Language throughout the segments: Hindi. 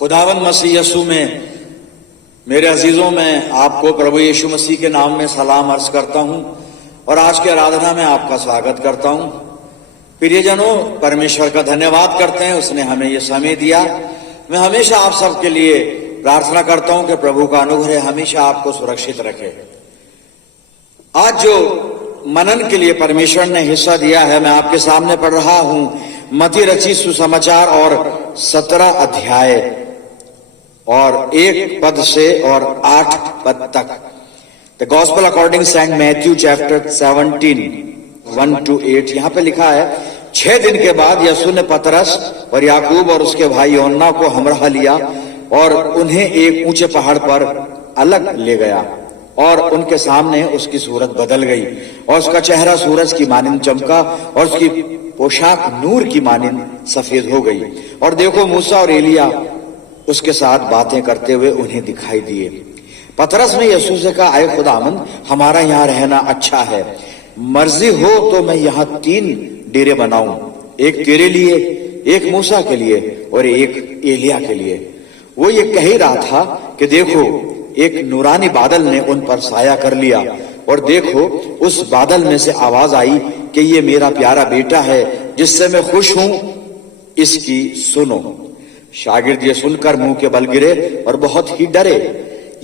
खुदावंद मसीह यसू में मेरे अजीजों में आपको प्रभु यीशु मसीह के नाम में सलाम अर्ज करता हूं और आज की आराधना में आपका स्वागत करता हूं। प्रियजनों, परमेश्वर का धन्यवाद करते हैं, उसने हमें यह समय दिया। मैं हमेशा आप सबके लिए प्रार्थना करता हूं कि प्रभु का अनुग्रह हमेशा आपको सुरक्षित रखे। आज जो मनन के लिए परमेश्वर ने हिस्सा दिया है, मैं आपके सामने पढ़ रहा हूं मत्ती रचित सुसमाचार और 17 अध्याय और 1 पद से और 8 पद तक। The gospel according Saint Matthew chapter 17 1 to 8। यहां पे लिखा है, 6 दिन के बाद यीशु ने पतरस और याकूब और उसके भाई यूहन्ना को हमराह लिया और उन्हें एक ऊंचे पहाड़ पर अलग ले गया और उनके सामने उसकी सूरत बदल गई और उसका चेहरा सूरज की मानिंद चमका और उसकी पोशाक नूर की मानिंद सफेद हो गई। और देखो, मूसा और एलिया उसके साथ बातें करते हुए उन्हें दिखाई दिए। पतरस ने यीशु से कहा, आए खुदावंद, हमारा यहाँ रहना अच्छा है। मर्जी हो तो मैं यहाँ 3 डेरे बनाऊं, एक तेरे लिए, एक मूसा के लिए और एक एलिया के लिए। वो ये कह ही रहा था कि देखो, एक नूरानी बादल ने उन पर साया कर लिया और देखो, उस बादल में से आवाज आई कि ये मेरा प्यारा बेटा है जिससे मैं खुश हूं, इसकी सुनो। शागिर्द ये सुनकर मुंह के बल गिरे और बहुत ही डरे।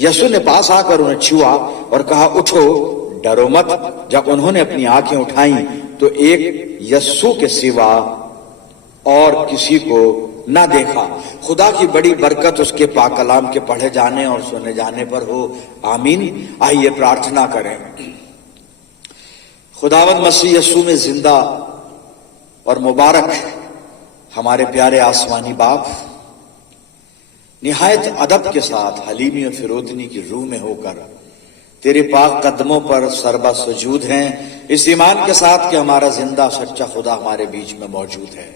यीशु ने पास आकर उन्हें छुआ और कहा, उठो, डरो मत। जब उन्होंने अपनी आंखें उठाई तो एक यीशु के सिवा और किसी को ना देखा। खुदा की बड़ी बरकत उसके पाक कलाम के पढ़े जाने और सुने जाने पर हो, आमीन। आइए प्रार्थना करें। खुदावंद मसीह यीशु में जिंदा और मुबारक हमारे प्यारे आसमानी बाप, निहायत अदब के साथ हलीमी और फिरोदनी की रूह में होकर तेरे पाक कदमों पर सरबा सजूद हैं, इस ईमान के साथ कि हमारा जिंदा सच्चा खुदा हमारे बीच में मौजूद है।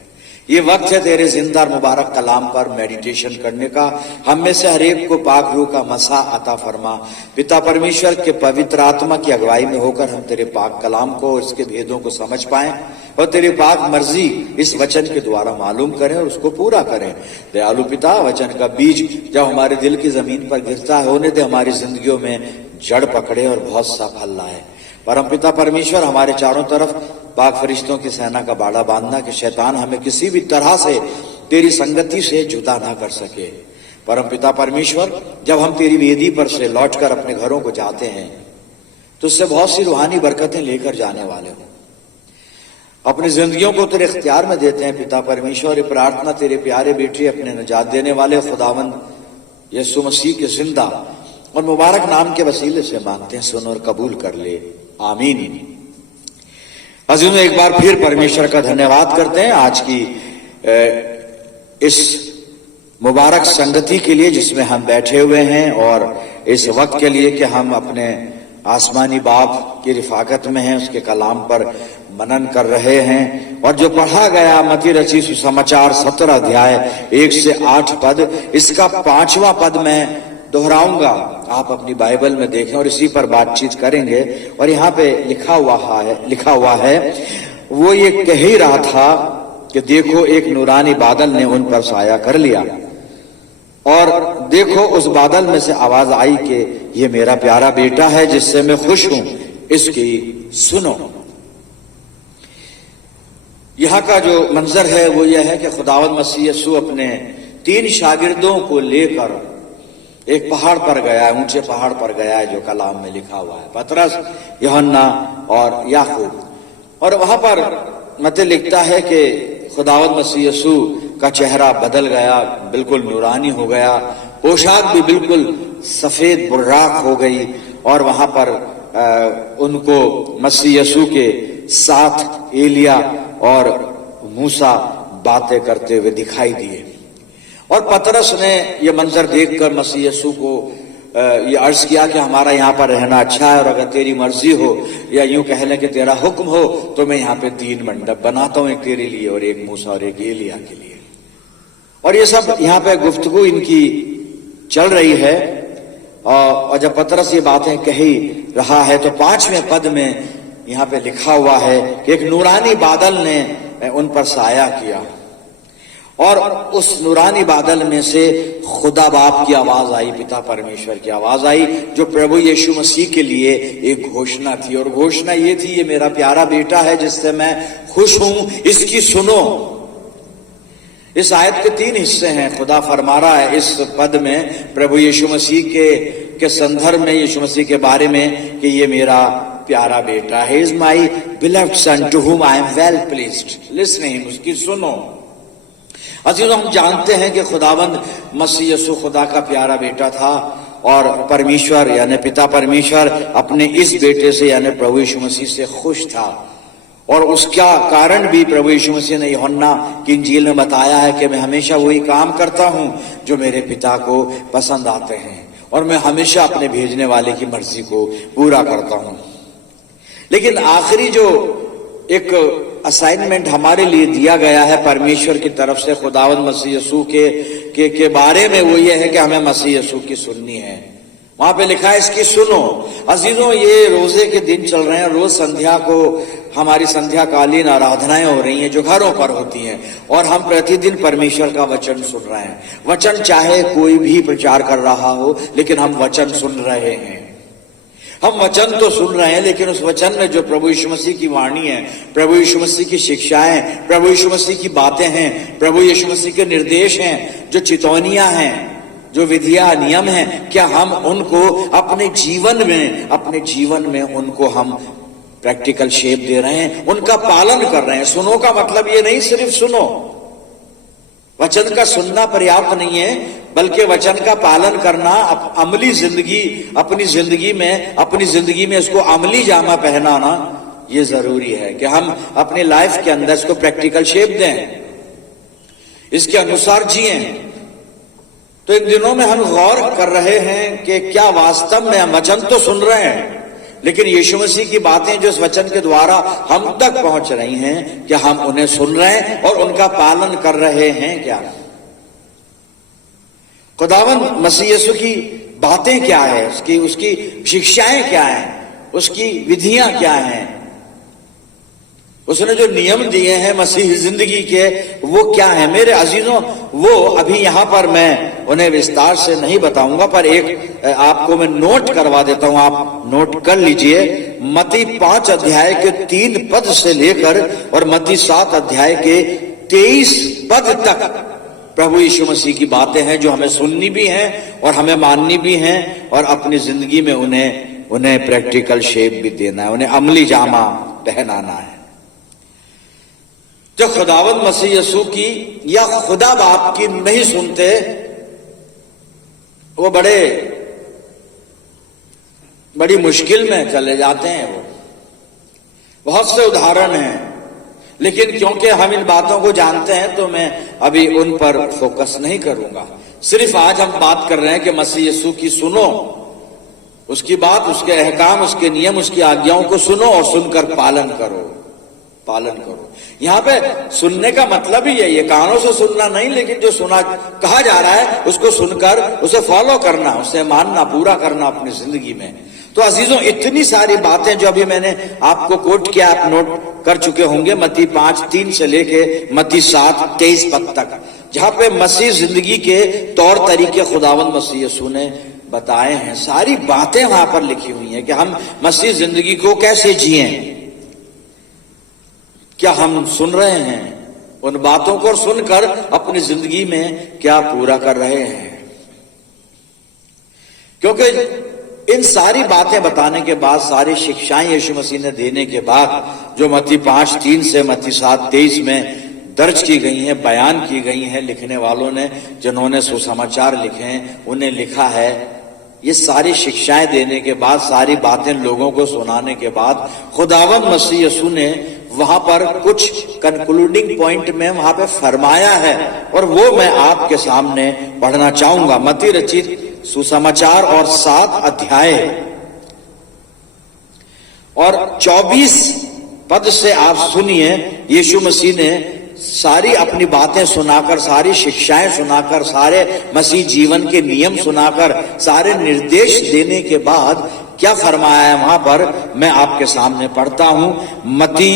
ये वक्त है तेरे जिंदा और मुबारक कलाम पर मेडिटेशन करने का। हम में से हर एक को पाक रूह का मसा अता फरमा। पिता परमेश्वर के पवित्र आत्मा की अगुवाई में होकर हम तेरे पाक कलाम को, इसके भेदों को समझ पाएं और तेरी पाक मर्जी इस वचन के द्वारा मालूम करें और उसको पूरा करें। दयालु पिता, वचन का बीज जब हमारे दिल की जमीन पर गिरता है, होने दे हमारी जिंदगियों में जड़ पकड़े और बहुत सा फल लाए। परम पिता परमेश्वर, हमारे चारों तरफ पाक फरिश्तों की सेना का बाड़ा बांधना कि शैतान हमें किसी भी तरह से तेरी संगति से जुदा ना कर सके। परम पिता परमेश्वर, जब हम तेरी वेदी पर से लौटकर अपने घरों को जाते हैं तो उससे बहुत सी रूहानी बरकतें लेकर जाने वाले हो। अपनी जिंदगियों को तेरे इख्तियार में देते हैं पिता परमेश्वर। ये प्रार्थना तेरे प्यारे बेटे, अपने निजात देने वाले खुदावंद यीशु मसीह के जिंदा और मुबारक नाम के वसीले से मांगते हैं, सुन और कबूल कर ले, आमीन। अजीजों, एक बार फिर परमेश्वर का धन्यवाद करते हैं आज की इस मुबारक संगति के लिए जिसमें हम बैठे हुए हैं और इस वक्त के लिए कि हम अपने आसमानी बाप की रिफाकत में हैं, उसके कलाम पर मनन कर रहे हैं। और जो पढ़ा गया मत्ती रचित सुसमाचार 17 अध्याय 1 से 8 पद, इसका 5वां पद मैं दोहराऊंगा। आप अपनी बाइबल में देखें और इसी पर बातचीत करेंगे। और यहाँ पे लिखा हुआ है, वो ये कह ही रहा था कि देखो, एक नूरानी बादल ने उन पर साया कर लिया और देखो, उस बादल में से आवाज आई कि ये मेरा प्यारा बेटा है जिससे मैं खुश हूं, इसकी सुनो। यहां का जो मंजर है वो यह है कि खुदावंद मसीह यीशु अपने 3 शागिर्दों को लेकर एक पहाड़ पर गया है, ऊंचे पहाड़ पर गया है, जो कलाम में लिखा हुआ है, पतरस, यूहन्ना और याकूब। और वहां पर मत्ती लिखता है कि खुदावंद मसीह यीशु का चेहरा बदल गया, बिल्कुल नूरानी हो गया, पोशाक भी बिल्कुल सफेद बुर्राक हो गई और वहां पर उनको मसीह यीशु के साथ एलिया और मूसा बातें करते हुए दिखाई दिए। और पतरस ने यह मंजर देखकर मसीह यीशु को ये अर्ज किया कि हमारा यहाँ पर रहना अच्छा है और अगर तेरी मर्जी हो या यूं कह लें कि तेरा हुक्म हो तो मैं यहाँ पे 3 मंडप बनाता हूं, एक तेरे लिए और एक मूसा और एक एलिया के लिए। और ये सब यहाँ पे गुफ्तगू इनकी चल रही है। और जब पतरस ये बातें कह ही रहा है तो 5वें पद में यहाँ पे लिखा हुआ है कि एक नूरानी बादल ने उन पर साया किया और उस नूरानी बादल में से खुदा बाप की आवाज आई, पिता परमेश्वर की आवाज आई, जो प्रभु यीशु मसीह के लिए एक घोषणा थी। और घोषणा ये थी, ये मेरा प्यारा बेटा है जिससे मैं खुश हूं, इसकी सुनो। इस आयत के 3 हिस्से हैं। खुदा फरमा रहा है इस पद में प्रभु यीशु मसीह के संदर्भ में, यीशु मसीह के बारे में, कि ये मेरा प्यारा बेटा है। Is my beloved son to whom I am well pleased, listen him, उसकी सुनो। अजीजों, हम जानते हैं कि खुदावंद मसीह यीशु खुदा का प्यारा बेटा था और परमेश्वर यानी पिता परमेश्वर अपने इस बेटे से यानी प्रभु यीशु मसीह से खुश था। और उसका कारण भी प्रभु यीशु मसीह ने यूहन्ना की इंजील में बताया है कि मैं हमेशा वही काम करता हूं जो मेरे पिता को पसंद आते हैं, और मैं हमेशा अपने भेजने वाले की मर्जी को पूरा करता हूं। लेकिन आखिरी जो एक असाइनमेंट हमारे लिए दिया गया है परमेश्वर की तरफ से खुदावंद मसीह यीशु के बारे में, वो ये है कि हमें मसीह यीशु की सुननी है। वहां पे लिखा है इसकी सुनो। अजीजों, ये रोजे के दिन चल रहे हैं, रोज संध्या को हमारी संध्याकालीन आराधनाएं हो रही हैं जो घरों पर होती हैं, और हम प्रतिदिन परमेश्वर का वचन सुन रहे हैं। वचन चाहे कोई भी प्रचार कर रहा हो, लेकिन हम वचन सुन रहे हैं। हम वचन तो सुन रहे हैं, लेकिन उस वचन में जो प्रभु यीशु मसीह की वाणी है, प्रभु यीशु मसीह की शिक्षाएं, प्रभु यीशु मसीह की बातें हैं, प्रभु यीशु मसीह के निर्देश हैं, जो चितौनियां हैं, जो विधिया नियम हैं, क्या हम उनको अपने जीवन में उनको हम प्रैक्टिकल शेप दे रहे हैं, उनका पालन कर रहे हैं? सुनो का मतलब ये नहीं सिर्फ सुनो, वचन का सुनना पर्याप्त नहीं है, बल्कि वचन का पालन करना, अमली जिंदगी, अपनी जिंदगी में इसको अमली जामा पहनाना ये जरूरी है कि हम अपनी लाइफ के अंदर इसको प्रैक्टिकल शेप दें, इसके अनुसार जिएं। तो इन दिनों में हम गौर कर रहे हैं कि क्या वास्तव में हम वचन तो सुन रहे हैं, लेकिन यीशु मसीह की बातें जो इस वचन के द्वारा हम तक पहुंच रही हैं, क्या हम उन्हें सुन रहे हैं और उनका पालन कर रहे हैं? क्या खुदावंद मसीह यीशु की बातें क्या है, उसकी शिक्षाएं क्या हैं, उसकी विधियां क्या हैं, उसने जो नियम दिए हैं मसीह जिंदगी के, वो क्या है? मेरे अजीजों, वो अभी यहां पर मैं उन्हें विस्तार से नहीं बताऊंगा, पर एक आपको मैं नोट करवा देता हूं, आप नोट कर लीजिए। मत्ती 5 अध्याय के 3 पद से लेकर और मत्ती 7 अध्याय के 23 पद तक प्रभु यीशु मसीह की बातें हैं जो हमें सुननी भी हैं और हमें माननी भी हैं, और अपनी जिंदगी में उन्हें प्रैक्टिकल शेप भी देना है, उन्हें अमली जामा पहनाना है। जो खुदावंद मसीह यीशु की या खुदा बाप की नहीं सुनते, वो बड़ी मुश्किल में चले जाते हैं। वो बहुत से उदाहरण हैं, लेकिन क्योंकि हम इन बातों को जानते हैं तो मैं अभी उन पर फोकस नहीं करूंगा। सिर्फ आज हम बात कर रहे हैं कि मसीह यीशु की सुनो, उसकी बात, उसके अहकाम, उसके नियम, उसकी आज्ञाओं को सुनो और सुनकर पालन करो। यहाँ पे सुनने का मतलब ही है, ये कानों से सुनना नहीं, लेकिन जो सुना कहा जा रहा है उसको सुनकर उसे फॉलो करना, उसे मानना, पूरा करना अपनी जिंदगी में। तो अजीजों, इतनी सारी बातें जो अभी मैंने आपको कोट किया, आप नोट कर चुके होंगे, मत्ती 5:3 से लेके मत्ती 7:23 पद तक, जहां पे मसीह जिंदगी के तौर तरीके खुदावंद मसीह यीशु ने बताए हैं। सारी बातें वहां पर लिखी हुई हैं कि हम मसीह जिंदगी को कैसे जिएं। क्या हम सुन रहे हैं उन बातों को, और सुनकर अपनी जिंदगी में क्या पूरा कर रहे हैं? क्योंकि इन सारी बातें बताने के बाद, सारी शिक्षाएं यीशु मसीह ने देने के बाद, जो मत्ती 5:3 से मत्ती 7:23 में दर्ज की गई हैं, बयान की गई हैं लिखने वालों ने, जिन्होंने सुसमाचार लिखे हैं, उन्हें लिखा है। ये सारी शिक्षाएं देने के बाद, सारी बातें लोगों को सुनाने के बाद, खुदावंद मसीह यीशु ने वहां पर कुछ कंक्लूडिंग पॉइंट में वहां पे फरमाया है, और वो मैं आपके सामने पढ़ना चाहूंगा। मत्ती रचित सुसमाचार और 7 अध्याय और 24 पद से आप सुनिए। यीशु मसीह ने सारी अपनी बातें सुनाकर, सारी शिक्षाएं सुनाकर, सारे मसीह जीवन के नियम सुनाकर, सारे निर्देश देने के बाद क्या फरमाया है वहां पर, मैं आपके सामने पढ़ता हूं। मत्ती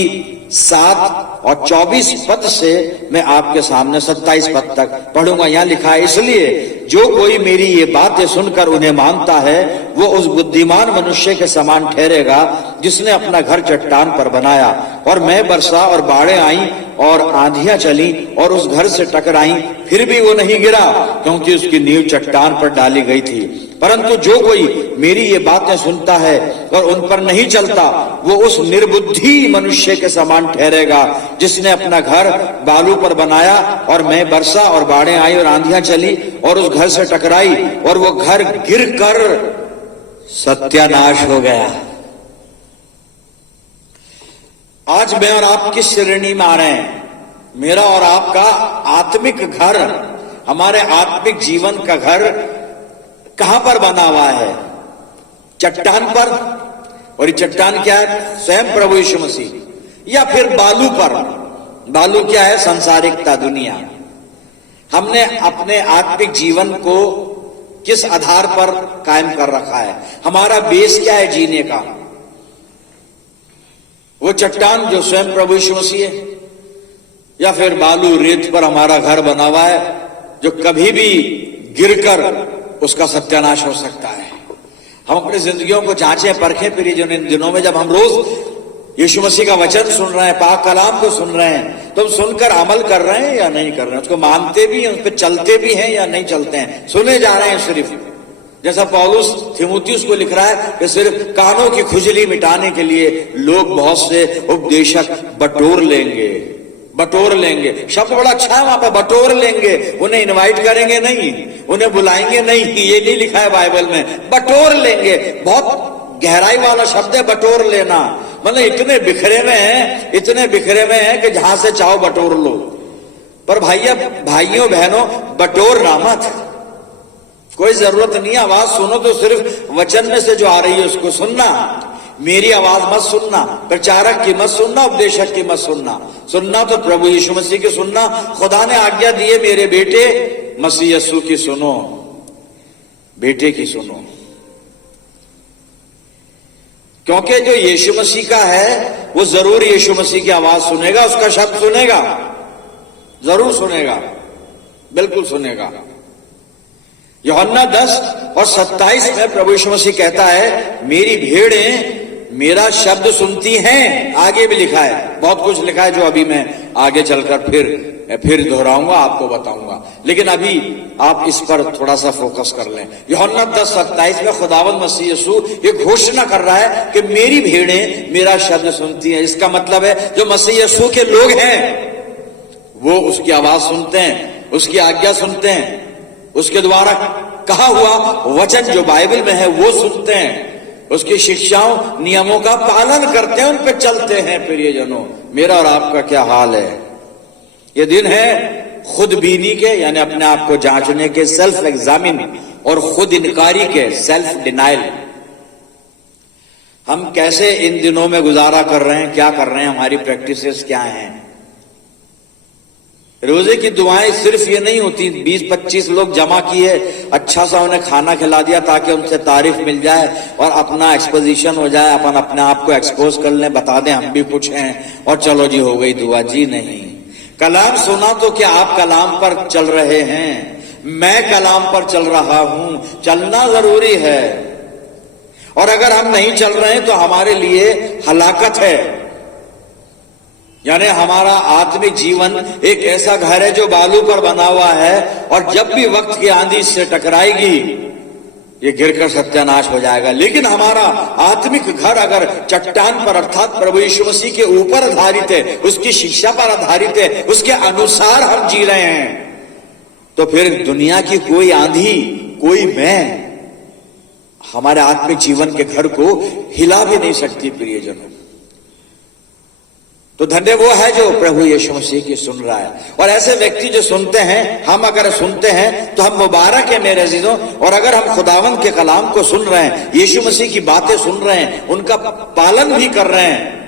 7 और 24 पद से मैं आपके सामने 27 पद तक पढ़ूंगा। यहां लिखा है, इसलिए जो कोई मेरी ये बातें सुनकर उन्हें मानता है वो उस बुद्धिमान मनुष्य के समान ठहरेगा जिसने अपना घर चट्टान पर बनाया, और मैं बरसा और बाढ़ें आई और आंधियां चली और उस घर से टकराई, फिर भी वो नहीं गिरा क्योंकि उसकी नींव चट्टान पर डाली गई थी। परंतु जो कोई मेरी ये बातें सुनता है और उन पर नहीं चलता वो उस निर्बुद्धि मनुष्य के समान ठहरेगा जिसने अपना घर बालू पर बनाया, और मैं बरसा और बाढ़ें आई और आंधियां चली और उस घर से टकराई और वो घर गिरकर सत्यानाश हो गया। आज मैं और आप किस श्रेणी में आ रहे हैं? मेरा और आपका आत्मिक घर, हमारे आत्मिक जीवन का घर कहां पर बना हुआ है? चट्टान पर। और ये चट्टान क्या है? स्वयं प्रभु यीशु मसीह। या फिर बालू पर। बालू क्या है? संसारिकता, दुनिया। हमने अपने आत्मिक जीवन को किस आधार पर कायम कर रखा है? हमारा बेस क्या है जीने का? वो चट्टान जो स्वयं प्रभु यीशु मसीह है, या फिर बालू रेत पर हमारा घर बना हुआ है जो कभी भी गिरकर उसका सत्यानाश हो सकता है। हम अपनी जिंदगियों को जांचें परखें। फिर इन दिनों में जब हम रोज यीशु मसीह का वचन सुन रहे हैं, पाक कलाम को सुन रहे हैं, तो हम सुनकर अमल कर रहे हैं या नहीं कर रहे हैं? उसको मानते भी हैं, उस पर चलते भी हैं या नहीं चलते हैं? सुने जा रहे हैं सिर्फ। जैसा पौलुस थिमुथियुस को लिख रहा है कि सिर्फ कानों की खुजली मिटाने के लिए लोग बहुत से उपदेशक बटोर लेंगे। शब्द बड़ा अच्छा है वहां पे, बटोर लेंगे। उन्हें इनवाइट करेंगे नहीं, उन्हें बुलाएंगे नहीं, ये नहीं लिखा है बाइबल में। बटोर लेंगे, बहुत गहराई वाला शब्द है बटोर लेना। मतलब इतने बिखरे में हैं कि जहां से चाहो बटोर लो। पर भाइयों बहनों, बटोर ना मत। कोई जरूरत नहीं है। आवाज सुनो तो सिर्फ वचन में से जो आ रही है उसको सुनना। मेरी आवाज मत सुनना, प्रचारक की मत सुनना, उपदेशक की मत सुनना तो प्रभु यीशु मसीह की सुनना। खुदा ने आज्ञा दी है, मेरे बेटे मसीह यीशु की सुनो, बेटे की सुनो। क्योंकि जो यीशु मसीह का है वो जरूर यीशु मसीह की आवाज सुनेगा, उसका शब्द सुनेगा, जरूर सुनेगा, बिल्कुल सुनेगा। यूहन्ना 10:27 में प्रभु यीशु मसीह कहता है, मेरी भेड़ें मेरा शब्द सुनती हैं। आगे भी लिखा है, बहुत कुछ लिखा है जो अभी मैं आगे चलकर फिर दोहराऊंगा, आपको बताऊंगा। लेकिन अभी आप इस पर थोड़ा सा फोकस कर लें। यूहन्ना 10:27 में खुदावंद मसीह यीशु ये घोषणा कर रहा है कि मेरी भेड़ें मेरा शब्द सुनती हैं। इसका मतलब है जो मसीह यीशु के लोग हैं वो उसकी आवाज सुनते हैं, उसकी आज्ञा सुनते हैं, उसके द्वारा कहा हुआ वचन जो बाइबल में है वो सुनते हैं, उसकी शिक्षाओं नियमों का पालन करते हैं, उन पे चलते हैं। प्रियजनों, मेरा और आपका क्या हाल है? ये दिन है खुद बीनी के, यानी अपने आप को जांचने के, सेल्फ एग्जामिन, और खुद इनकारी के, सेल्फ डिनाइल। हम कैसे इन दिनों में गुजारा कर रहे हैं, क्या कर रहे हैं, हमारी प्रैक्टिसेस क्या हैं? रोजे की दुआएं सिर्फ ये नहीं होती 20-25 लोग जमा किए, अच्छा सा उन्हें खाना खिला दिया ताकि उनसे तारीफ मिल जाए और अपना एक्सपोजिशन हो जाए, अपन अपने आप को एक्सपोज कर लें, बता दें हम भी कुछ हैं और चलो जी हो गई दुआ। जी नहीं। कलाम सुना तो क्या आप कलाम पर चल रहे हैं? मैं कलाम पर चल रहा हूं। चलना जरूरी है, और अगर हम नहीं चल रहे हैं तो हमारे लिए हलाकत है। यानी हमारा आत्मिक जीवन एक ऐसा घर है जो बालू पर बना हुआ है, और जब भी वक्त की आंधी से टकराएगी ये गिरकर सत्यानाश हो जाएगा। लेकिन हमारा आत्मिक घर अगर चट्टान पर अर्थात प्रभु यीशु मसीह के ऊपर आधारित है, उसकी शिक्षा पर आधारित है, उसके अनुसार हम जी रहे हैं, तो फिर दुनिया की कोई आंधी, कोई मैं हमारे आत्मिक जीवन के घर को हिला भी नहीं सकती। प्रियजनों, तो धन्य वो है जो प्रभु यीशु मसीह की सुन रहा है। और ऐसे व्यक्ति जो सुनते हैं, हम अगर सुनते हैं तो हम मुबारक है मेरे अजीजों। और अगर हम खुदावंद के कलाम को सुन रहे हैं, यीशु मसीह की बातें सुन रहे हैं, उनका पालन भी कर रहे हैं,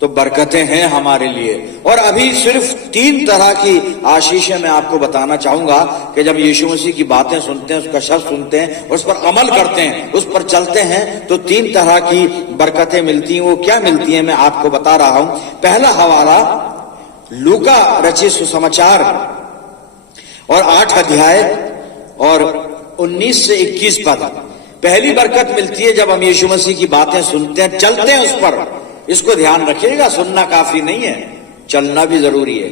तो बरकतें हैं हमारे लिए। और अभी सिर्फ 3 तरह की आशीषें मैं आपको बताना चाहूंगा कि जब यीशु मसीह की बातें सुनते हैं, उसका शब्द सुनते हैं, उस पर अमल करते हैं, उस पर चलते हैं, तो 3 तरह की बरकतें मिलती हैं। वो क्या मिलती हैं मैं आपको बता रहा हूं। पहला हवाला लूका रचित सुसमाचार और 8 अध्याय और 19 से 21 पद। पहली बरकत मिलती है जब हम यीशु मसीह की बातें सुनते हैं, चलते हैं उस पर। इसको ध्यान रखिएगा, सुनना काफी नहीं है, चलना भी जरूरी है।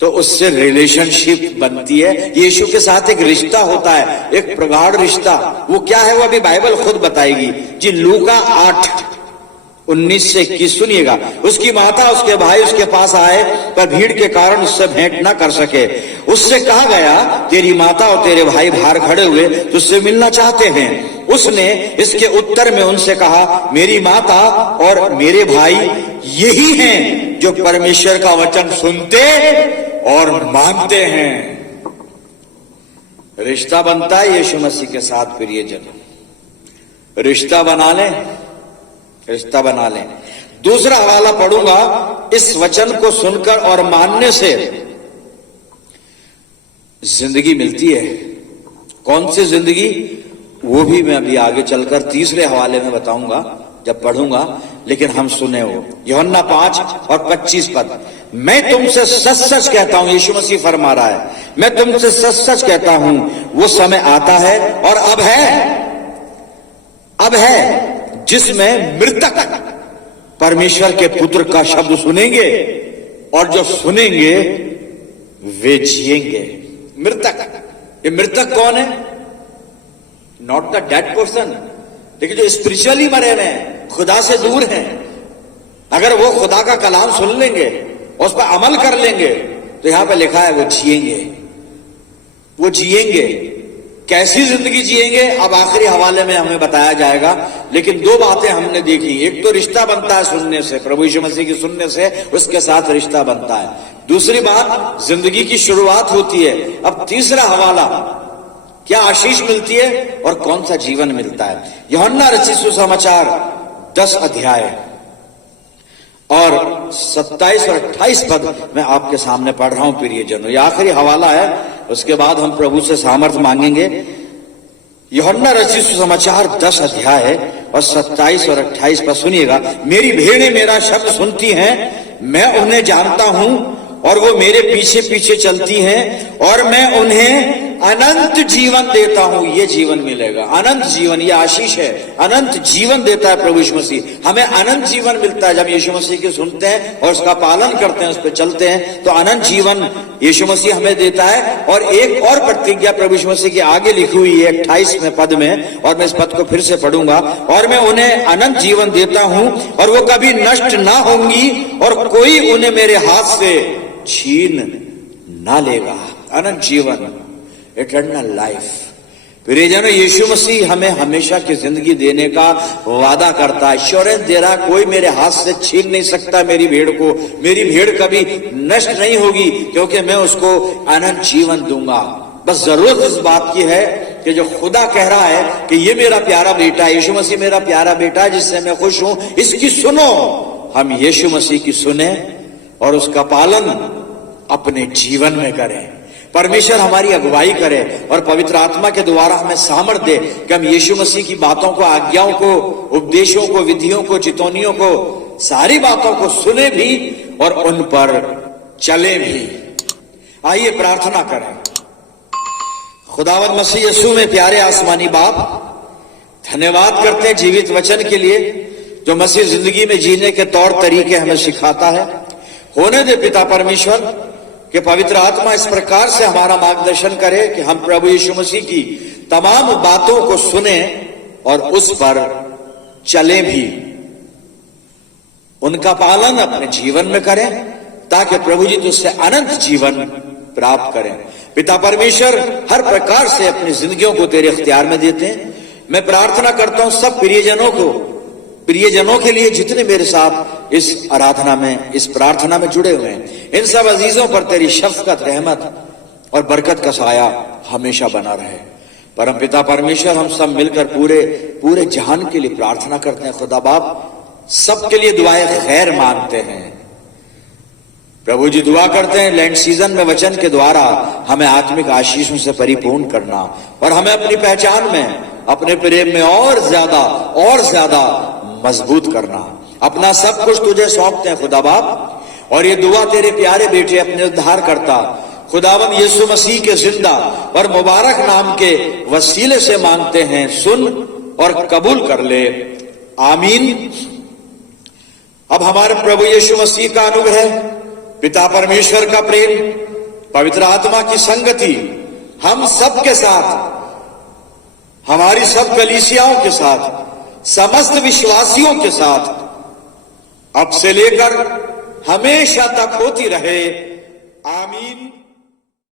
तो उससे रिलेशनशिप बनती है, यीशु के साथ एक रिश्ता होता है, एक प्रगाढ़ रिश्ता। वो क्या है वो अभी बाइबल खुद बताएगी जी। लूका 8:19 से 21 सुनिएगा। उसकी माता उसके भाई उसके पास आए, पर भीड़ के कारण उससे भेंट ना कर सके। उससे कहा गया, तेरी माता और तेरे भाई बाहर खड़े हुए तुझसे मिलना चाहते हैं। उसने इसके उत्तर में उनसे कहा, मेरी माता और मेरे भाई यही हैं जो परमेश्वर का वचन सुनते और मानते हैं। रिश्ता बनता है यीशु मसीह के साथ, प्रियजन। रिश्ता बना लें, रिश्ता बना लें। दूसरा हवाला पढ़ूंगा, इस वचन को सुनकर और मानने से जिंदगी मिलती है। कौन सी जिंदगी, वो भी मैं अभी आगे चलकर तीसरे हवाले में बताऊंगा जब पढ़ूंगा, लेकिन हम सुने हो। यूहन्ना 5 और 25 पद। मैं तुमसे सच सच कहता हूं, यीशु मसीह फरमा रहा है, मैं तुमसे सच सच कहता हूं, वो समय आता है और अब है जिसमें मृतक परमेश्वर के पुत्र का शब्द सुनेंगे, और जो सुनेंगे वे जिएंगे। मृतक, ये मृतक कौन है? नॉट द डेड पर्सन, लेकिन जो स्पिरिचुअली मरे हुए हैं, खुदा से दूर हैं। अगर वो खुदा का कलाम सुन लेंगे और उस पर अमल कर लेंगे, तो यहां पे लिखा है वो जिएंगे। वो जिएंगे। कैसी जिंदगी जिएंगे अब आखिरी हवाले में हमें बताया जाएगा, लेकिन 2 बातें हमने देखी। एक तो रिश्ता बनता है सुनने से, प्रभु यीशु मसीह की सुनने से उसके साथ रिश्ता बनता है। दूसरी बात, जिंदगी की शुरुआत होती है। अब तीसरा हवाला, क्या आशीष मिलती है और कौन सा जीवन मिलता है। यूहन्ना रचित सुसमाचार 10 अध्याय और 27 और 28 पद मैं आपके सामने पढ़ रहा हूं प्रियजनों। यह आखिरी हवाला है, उसके बाद हम प्रभु से सामर्थ्य मांगेंगे। यूहन्ना रचित सुसमाचार 10 अध्याय और 27 और 28 पद सुनिएगा। मेरी भेड़ें मेरा शब्द सुनती हैं, मैं उन्हें जानता हूं और वो मेरे पीछे पीछे चलती हैं, और मैं उन्हें अनंत जीवन देता हूं। ये जीवन मिलेगा, अनंत जीवन, ये आशीष है। अनंत जीवन देता है प्रभु यीशु मसीह। हमें अनंत जीवन मिलता है जब यीशु मसीह की सुनते हैं और उसका पालन करते हैं, उस पर चलते हैं, तो अनंत जीवन यीशु मसीह हमें देता है। और एक और प्रतिज्ञा प्रभु यीशु मसीह की आगे लिखी हुई है 28वें पद में, और मैं इस पद को फिर से पढ़ूंगा। और मैं उन्हें अनंत जीवन देता हूं और वो कभी नष्ट ना होंगी, और कोई उन्हें मेरे हाथ से छीन ना लेगा। अनंत जीवन, इटर्नल लाइफ। प्रियजनों, यीशु मसीह हमें हमेशा की जिंदगी देने का वादा करता है, एश्योरेंस दे रहा। कोई मेरे हाथ से छीन नहीं सकता मेरी भेड़ को। मेरी भेड़ कभी नष्ट नहीं होगी, क्योंकि मैं उसको अनंत जीवन दूंगा। बस जरूरत इस बात की है कि जो खुदा कह रहा है कि ये मेरा प्यारा बेटा है, यीशु मसीह मेरा प्यारा बेटा है जिससे मैं खुश हूं, इसकी सुनो। हम यीशु मसीह की सुने और उसका पालन अपने जीवन में करें। परमेश्वर हमारी अगुवाई करे और पवित्र आत्मा के द्वारा हमें सामर्थ्य दे कि हम यीशु मसीह की बातों को, आज्ञाओं को, उपदेशों को, विधियों को, चितौनियों को, सारी बातों को सुने भी और उन पर चले भी। आइए प्रार्थना करें। खुदावंद मसीह यीशु में प्यारे आसमानी बाप, धन्यवाद करते हैं जीवित वचन के लिए, जो मसीह जिंदगी में जीने के तौर तरीके हमें सिखाता है। होने दे पिता परमेश्वर कि पवित्र आत्मा इस प्रकार से हमारा मार्गदर्शन करे कि हम प्रभु यीशु मसीह की तमाम बातों को सुने और उस पर चलें भी, उनका पालन अपने जीवन में करें, ताकि प्रभु जी तुझसे अनंत जीवन प्राप्त करें। पिता परमेश्वर हर प्रकार से अपनी जिंदगियों को तेरे इख्तियार में देते हैं। मैं प्रार्थना करता हूं सब प्रियजनों के लिए जितने मेरे साथ इस आराधना में, इस प्रार्थना में जुड़े हुए हैं, इन सब अजीजों पर तेरी शफकत, रहमत और बरकत का साया हमेशा बना रहे। परम पिता परमेश्वर, हम सब मिलकर पूरे जहान के लिए प्रार्थना करते हैं। खुदा बाप, सबके लिए दुआएं खैर मांगते हैं। प्रभु जी दुआ करते हैं लैंड सीजन में वचन के द्वारा हमें आत्मिक आशीषों से परिपूर्ण करना, और हमें अपनी पहचान में, अपने प्रेम में और ज्यादा मजबूत करना। अपना सब कुछ तुझे सौंपते हैं खुदा बाप, और ये दुआ तेरे प्यारे बेटे अपने उद्धारकर्ता खुदावंद यीशु मसीह के जिंदा और मुबारक नाम के वसीले से मांगते हैं, सुन और कबूल कर ले, आमीन। अब हमारे प्रभु यीशु मसीह का अनुग्रह, पिता परमेश्वर का प्रेम, पवित्र आत्मा की संगति हम सब के साथ, हमारी सब कलीसियाओं के साथ, समस्त विश्वासियों के साथ अब से लेकर हमेशा तक होती रहे, आमीन।